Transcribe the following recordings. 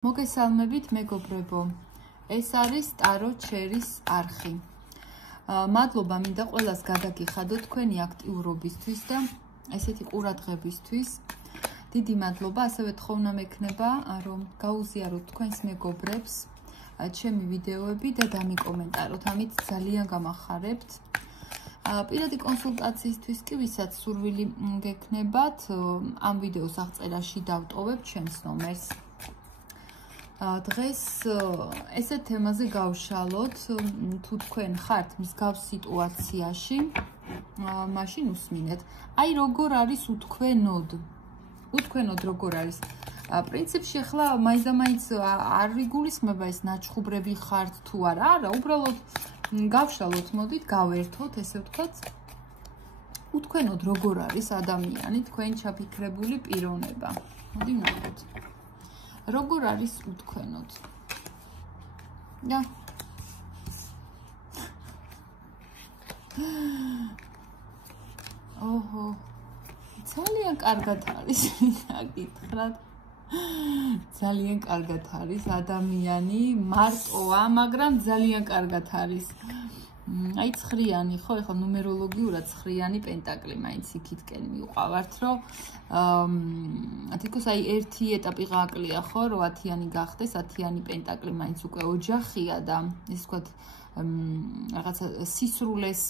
მოგესალმებით მეგობრებო, ეს არის ტარო ჩერის არხი. მადლობა მინდა ყველას გადაგიხადოთ თქვენი აქტიურობისთვის და ესეთი ყურადღებისთვის. დიდი მადლობა, ასევე თხოვნა მექნება, რომ გაუზიაროთ თქვენს მეგობრებს ჩემი ვიდეოები და დამიკომენტაროთ, ამით ძალიან გამახარებთ. პირადი კონსულტაციისთვის კი ვისაც სურვილი გექნებათ, ამ ვიდეოს აღწერაში დავტოვებ ჩემს ნომერს. დღეს ესეთ თემაზე გავშალოთ, თუ თქვენ ხართ მსგავს სიტუაციაში, მაშინ უსმინეთ. აი როგორ არის უთქვენოდ? უთქვენოდ როგორ არის? პრინციპში ახლა მაინც არ იგულისხმება ეს ნაჩხუბრები ხართ თუ არა, არა, უბრალოდ გავშალოთ, მოდით გავერთოთ, ესე ვთქვათ. უთქვენოდ როგორ არის ადამიანი, თქვენ ჩაფიქრებული პიროვნება. მოდი ვნახოთ. როგორ არის უთქვენოდ? და ოჰო, ძალიან კარგად არის, გითხრათ. ძალიან კარგად არის ადამიანი, მარტოა, მაგრამ ძალიან კარგად არის. აი ცხრიანი, ხო, ეხლა ნუმეროლოგიურად ცხრიანი პენტაკლი მაინც იქითკენ მივყავართ, რომ თითქოს აი ერთი ეტაპი გააკლია, ხო, რომ 10-იანი გახდეს, 10-იანი პენტაკლი მაინც უკვე ოჯახია და ის ვთქვათ რაღაცა სისრულეს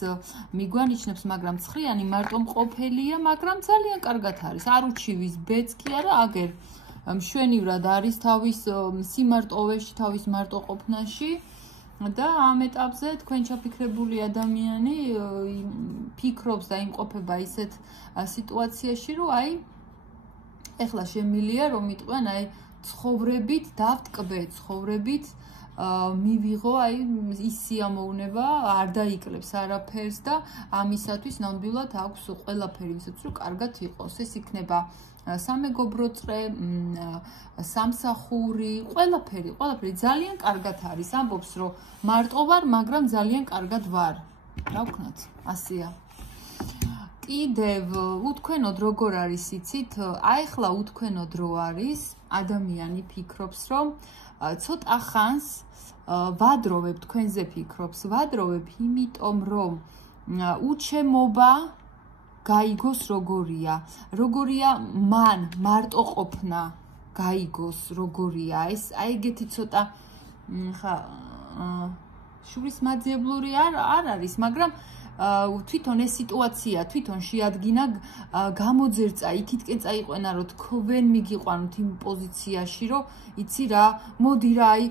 მიგვანიშნებს, მაგრამ ცხრიანი მარტო მყოფელია, მაგრამ ძალიან კარგად არის. არ უჩივის ბედს კი არა, აგერ მშვენივრად არის თავის სიმარტოვეში, თავის მარტოყოფნაში. და ამ ეტაპზე თქვენ ჩაფიქრებული ადამიანი ფიქრობს და იმყოფება ისეთ სიტუაციაში, რომ აი ეხლა შემილია რომ იტყვენ აი ცხოვრებით დავტკბე, ცხოვრებით მივიღო აი ის სიამოვნება, არ დაიკლებს არაფერს და ამისათვის ნამდვილად აქვს ყველაფერი, ვისაც რომ კარგად იყოს. ეს იქნება სამეგობრო წრე, სამსახური, ყველაფერი ძალიან კარგად არის. ამბობს რომ მარტო ვარ, მაგრამ ძალიან კარგად ვარ. რა ვქნათ? ასეა. კიდევ უთქვენოდ როგორ არის, იცით? აი ახლა უთქვენოდ რო არის, ადამიანი ფიქრობს რომ ცოტა ხანს ვადროვებ, თქვენზე ფიქრობს, ვადროვებ, იმიტომ რომ უჩემობა გაიგოს როგორია მან მარტო ყოფნა გაიგოს როგორია ეს აი ეგეთი ცოტა ხა შურის მაძიებლური არ არის, მაგრამ თვითონ ეს სიტუაცია თვითონ შეადგინა გამოძერწა იქითკენ წაიყვენა რომ თქვენ მიგიყვანოთ იმ პოზიციაში რომ იცი რა მოდი რა აი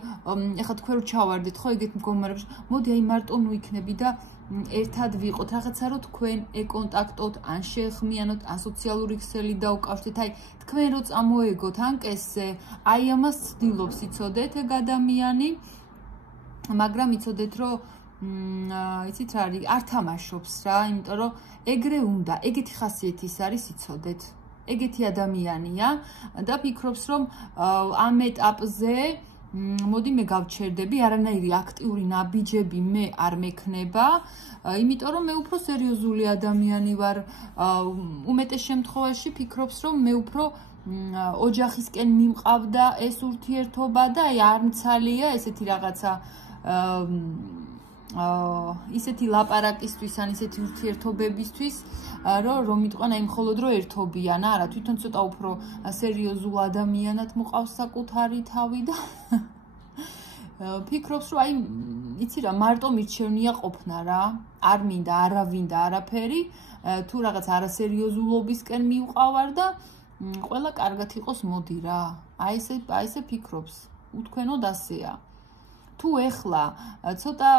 ეხლა თქვენ რო ჩავარდეთ ხო ეგეთ მდგომარეობაში მოდი აი მარტო ნუიქნები და ერთად ვიყოთ რაღაცა რომ თქვენ ეკონტაქტოთ ან შეეხმიანოთ ან სოციალური ქსელი დაუკავშირდეთ აი თქვენ რო წამოეგოთ ანკესზე აი ამას ცდილობს იცოდეთ ეგ ადამიანი მაგრამ იცოდეთ რომ იცით რა არის არ თამაშობს რა იმიტომ რომ ეგრე უნდა ეგეთი ხასიათის არის იცოდეთ ეგეთი ადამიანია და ფიქრობს რომ ამ ეტაპზე მოდი მე გავჩერდები, არანაირი აქტიური ნაბიჯები მე არ მექნება, იმიტომ რომ მე უფრო სერიოზული ადამიანი ვარ. უმეტეს შემთხვევაში ფიქრობს რომ მე უფრო ოჯახისკენ მიმყავდა ეს ურთიერთობა და აი არ მცალია ესეთი რაღაცა ისეთი ლაპარაკისთვის ან ისეთი ურთიერთობებისთვის რომ იტყვან აი მხოლოდ რომ ერთობიან, არა, თვითონ ცოტა უფრო სერიოზულ ადამიანად მოყავს საკუთარი თავი და ფიქრობს რომ აი იცი რა მარტო მირჩევნია ყოფნა რა, არ მინდა არავინ და არაფერი, თუ რაღაც არასერიოზულობისკენ მივყავარ და ყველა კარგად იყოს მოდი რა. აი ესე ფიქრობს. უთქვენოდ ასეა. თუ ეხლა ცოტა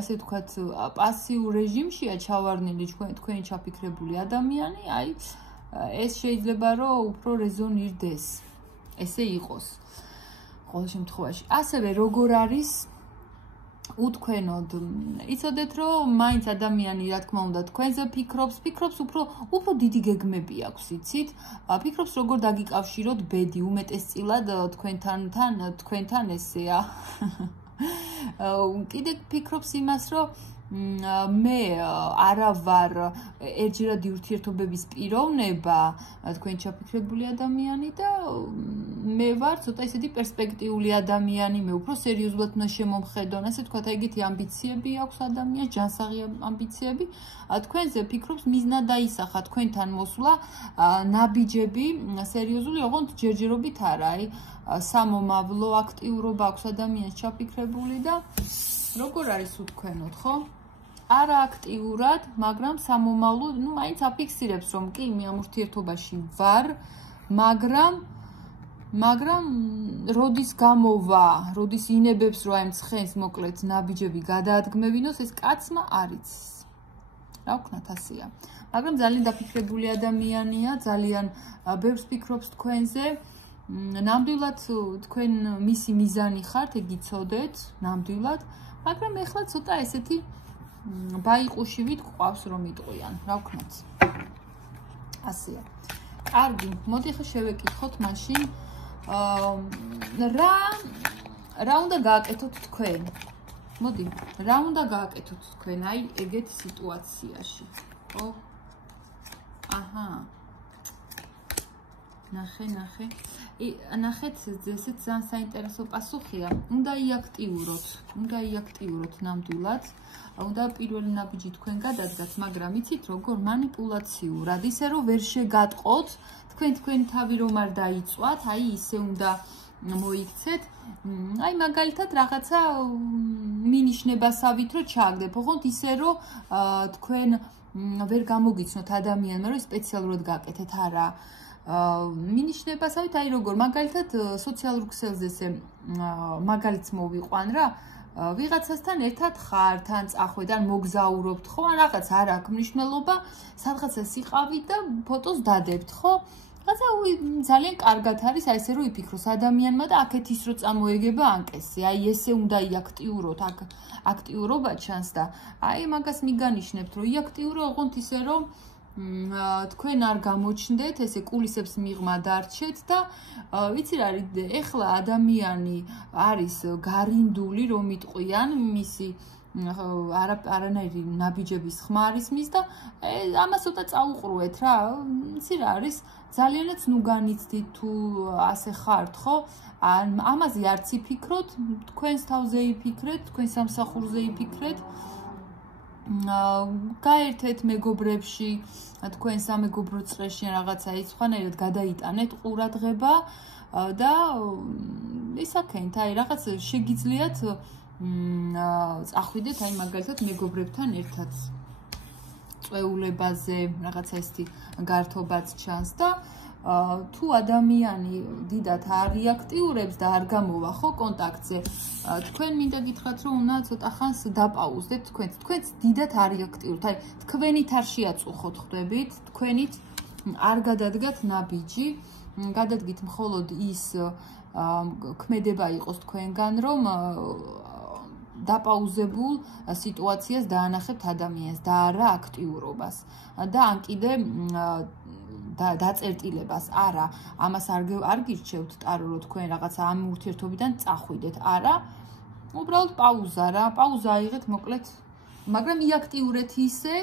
ასე ვთქვათ პასიურ რეჟიმშია ჩავარდნილი თქვენი ჩაფიქრებული ადამიანი, აი ეს შეიძლება რომ უფრო რეზონირდეს. ესე იყოს. ყოველ შემთხვევაში. ასევე როგორ არის უთქვენოდ? იცოდეთ რომ მაინც ადამიანი რა თქმა უნდა თქვენზე ფიქრობს უფრო დიდი გეგმები აქვს, იცით? ფიქრობს როგორ დაგიკავშიროთ ბედი უმეტესწილად თქვენთან ესეა. კიდე ფიქრობს იმას რომ მე არა ვარ ერთჯერადი ურთიერთობების პიროვნება, თქვენ ჩაფიქრებული ადამიანი და მე ვარ ცოტა ისეთი პერსპექტიული ადამიანი, მე უფრო სერიოზულად უნდა შემომხედონ, ასე თქვა, ეგეთი ამბიციები აქვს ადამიანს, ჯანსაღი ამბიციები. თქვენზე ფიქრობს მიზნად დაისახა თქვენთან მოსვლა, ნაბიჯები, სერიოზული, ოღონდ ჯერჯერობით არა, აი სამომავლო აქტიურობა აქვს ადამიანს ჩაფიქრებული და როგორ არის უთქვენოთ, ხო? არა აქტიურად, მაგრამ სამომავლო, მაინც აფიქსირებს, რომ კი მე ამ ურთიერთობაში ვარ, მაგრამ როდის გამოვა, როდის ინებებს რომ აი ცხენს მოკლედ ნაბიჯები გადაადგმევინოს, ეს კაცმა არ იცის. რა ვქნათ, ასეა. მაგრამ ძალიან დაფიქრებული ადამიანია, ძალიან ბევრს ფიქრობს თქვენზე. ნამდვილად თქვენ მისი მიზანი ხართ, ეგ იცოდეთ, ნამდვილად, მაგრამ ეხლა ცოტა ესეთი ბაიყუშივით გვყავს რომ იტყვიან, რა ვქნათ. ასეა. კარგი, მოდი ახლა შევეკითხოთ მაშინ რა უნდა გააკეთოთ თქვენ? მოდი, რა უნდა გააკეთოთ თქვენ აი ეგეთ სიტუაციაში? ხო? აჰა. ნახე. ნახეთ, ესეც ძალიან საინტერესო პასუხია. უნდა იაქტიუროთ ნამდვილად. უნდა პირველი ნაბიჯი თქვენ გადადგათ, მაგრამ იცით როგორ მანიპულაციურად, ისე რომ ვერ შეგატყოთ, თქვენი თავი რომ არ დაიწვათ, აი ისე უნდა მოიქცეთ. აი მაგალითად რაღაცა მინიშნებასავით რომ ჩააგდებ, ოღონდ ისე რომ თქვენ ვერ გამოგიცნოთ ადამიანმა, რომ სპეციალურად გაკეთეთ, არა. მინიშნებასავით, აი როგორ მაგალითად სოციალურ ქსელზე ესე მაგალითს მოვიყვან რა, ვიღაცასთან ერთად ხართ, ან წახვედ, ან მოგზაურობთ, ხო, ან რაღაც არ აქვს მნიშვნელობა, სადღაცა სიყავით და ფოტოს დადებთ, ხო? რაღაცა ძალიან კარგად არის, აი ესე რომ იფიქროს ადამიანმა და აქეთ ის რო წამოეგება ანკესი, აი ესე უნდა იაქტიუროთ, აქ აქტიურობა ჩანს და აი მაგას მიგანიშნებთ, რომ იაქტიურო, ოღონდ ისე რომ თქვენ არ გამოჩნდეთ, ესე კულისებს მიღმა დარჩეთ და ვიცი რა არის, ეხლა ადამიანი არის გარინდული, რომ იტყვიან მისი არანაირი ნაბიჯების ხმა არის მის და ამას ცოტა წაუყრუეთ რა, ვიცი რა არის, ძალიანაც ნუ განიცდით თუ ასე ხართ, ხო? ამაზე არც იფიქროთ, თქვენს თავზე იფიქრეთ, თქვენ სამსახურზე იფიქრეთ. გაერთეთ მეგობრებში, თქვენ სამეგობრო წრეში რაღაცა სხვანაირად გადაიტანეთ ყურადღება და ისაქენთ, აი რაღაც შეგიძლიათ წახვიდეთ აი მაგალითად მეგობრებთან ერთად წვეულებაზე, რაღაცა ესეთი გართობაც ჩანს და თუ ადამიანი დიდად არ იაქტიურებს და არ გამოვა ხო კონტაქტზე, თქვენ მინდა გითხრათ რომ უნდა ცოტა ხანს დაპაუზდეთ თქვენც დიდად არ იაქტიურებთ, აი თქვენით არ შეაწუხოთ ხვდებით, თქვენით არ გადადგათ ნაბიჯი, გადადგით მხოლოდ ის ქმედება იყოს თქვენგან, რომ დაპაუზებულ სიტუაციას დაანახებთ ადამიანს და არა აქტიურობას და ან კიდე დაწერტილებას, არა, ამას არ გირჩევთ ტარო, რომ თქვენ რაღაცა ამ ურთიერთობიდან წახვიდეთ, არა, უბრალოდ პაუზა რა, პაუზა აიღეთ მოკლედ, მაგრამ იაქტიურეთ ისე,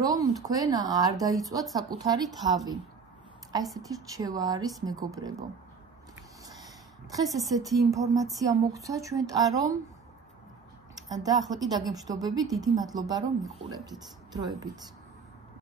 რომ თქვენ არ დაიწვათ საკუთარი თავი. აი ესეთი რჩევა არის მეგობრებო. დღეს ესეთი ინფორმაცია მოგცა ჩვენ ტარომ და ახლა კი დაგემშვიდობები, დიდი მადლობა რომ მიყურებდით. დროებით.